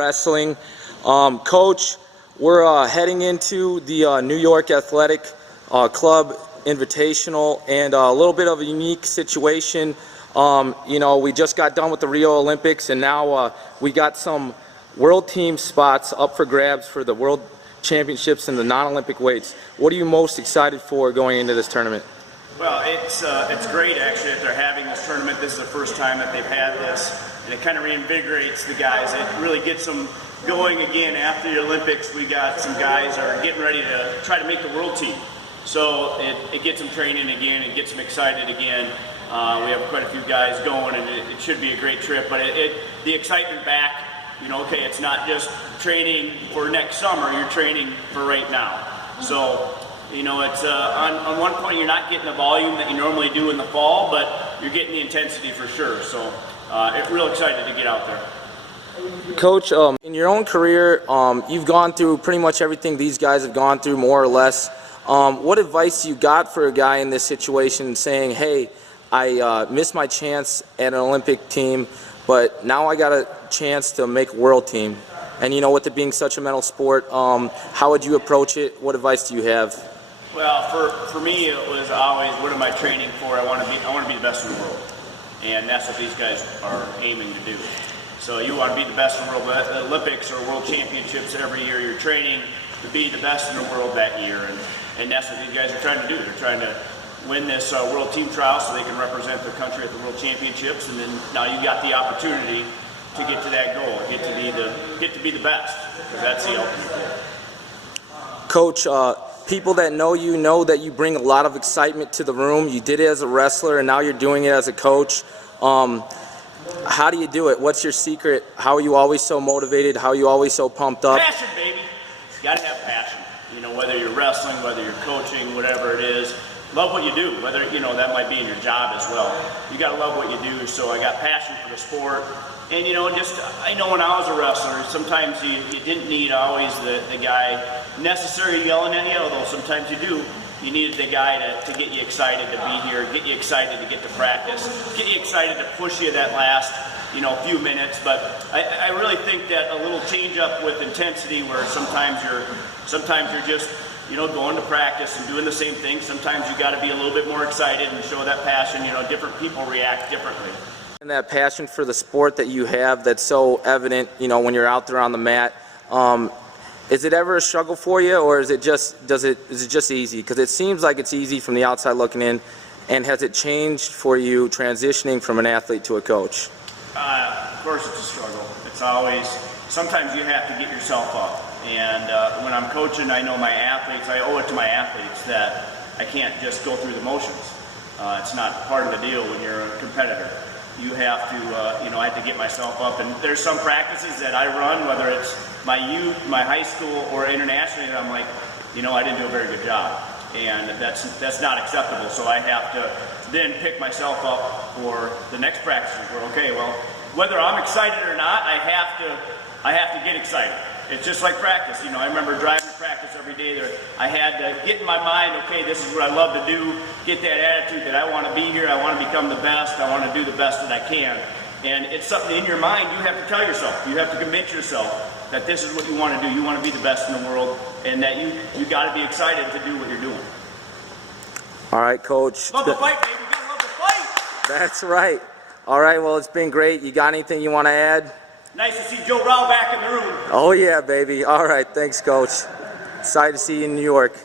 wrestling. Coach, we're heading into the New York Athletic Club Invitational, and a little bit of a unique situation. We just got done with the Rio Olympics, and now we got some world team spots up for grabs for the World Championships in the non-Olympic weights. What are you most excited for going into this tournament? Well, it's great actually that they're having this tournament. This is the first time that they've had this, and it kind of reinvigorates the guys. It really gets them going again after the Olympics. We got some guys that are getting ready to try to make the world team. So it gets them training again, it gets them excited again. We have quite a few guys going, and it should be a great trip. But the excitement back, okay, it's not just training for next summer, you're training for right now. So, it's on one point you're not getting the volume that you normally do in the fall, but you're getting the intensity for sure. So, real excited to get out there. Coach, in your own career, you've gone through pretty much everything these guys have gone through, more or less. What advice you got for a guy in this situation saying, hey, I missed my chance at an Olympic team, but now I got a chance to make world team? And with it being such a mental sport, how would you approach it? What advice do you have? Well, for me, it was always, what am I training for? I want to be the best in the world, and that's what these guys are aiming to do. So you want to be the best in the world. The Olympics or World Championships every year, you're training to be the best in the world that year, and that's what these guys are trying to do. They're trying to win this world team trial so they can represent their country at the World Championships, and then now you got the opportunity to get to that goal, get to be the best, because that's the ultimate goal. Coach, people that know you know that you bring a lot of excitement to the room. You did it as a wrestler, and now you're doing it as a coach. How do you do it? What's your secret? How are you always so motivated? How are you always so pumped up? Passion, baby. You got to have passion. Whether you're wrestling, whether you're coaching, whatever it is, love what you do. Whether that might be in your job as well. You got to love what you do. So I got passion for the sport, and I know when I was a wrestler, sometimes you didn't need always the guy necessarily yelling at you, although sometimes you do. You needed the guy to get you excited to be here, get you excited to get to practice, get you excited to push you that last, few minutes. But I really think that a little change up with intensity, where sometimes you're just, going to practice and doing the same thing. Sometimes you got to be a little bit more excited and show that passion. Different people react differently. And that passion for the sport that you have, that's so evident, when you're out there on the mat. Is it ever a struggle for you, or is it just easy? Because it seems like it's easy from the outside looking in. And has it changed for you transitioning from an athlete to a coach? Of course it's a struggle. It's always, sometimes you have to get yourself up. And when I'm coaching, I know my athletes, I owe it to my athletes that I can't just go through the motions. It's not part of the deal when you're a competitor. You have to, I have to get myself up. And there's some practices that I run, whether it's my youth, my high school, or internationally, that I'm like, I didn't do a very good job. And that's not acceptable. So I have to then pick myself up for the next practices where, okay, well, whether I'm excited or not, I have to get excited. It's just like practice. I remember driving to practice every day there. I had to get in my mind, okay, this is what I love to do, get that attitude that I want to be here, I want to become the best, I want to do the best that I can. And it's something in your mind you have to tell yourself. You have to convince yourself that this is what you want to do. You want to be the best in the world, and that you got to be excited to do what you're doing. All right, Coach. Love the fight, baby. You got to love the fight. That's right. All right, well, it's been great. You got anything you want to add? Nice to see Joe Rao back in the room. Oh, yeah, baby. All right, thanks, Coach. Excited to see you in New York.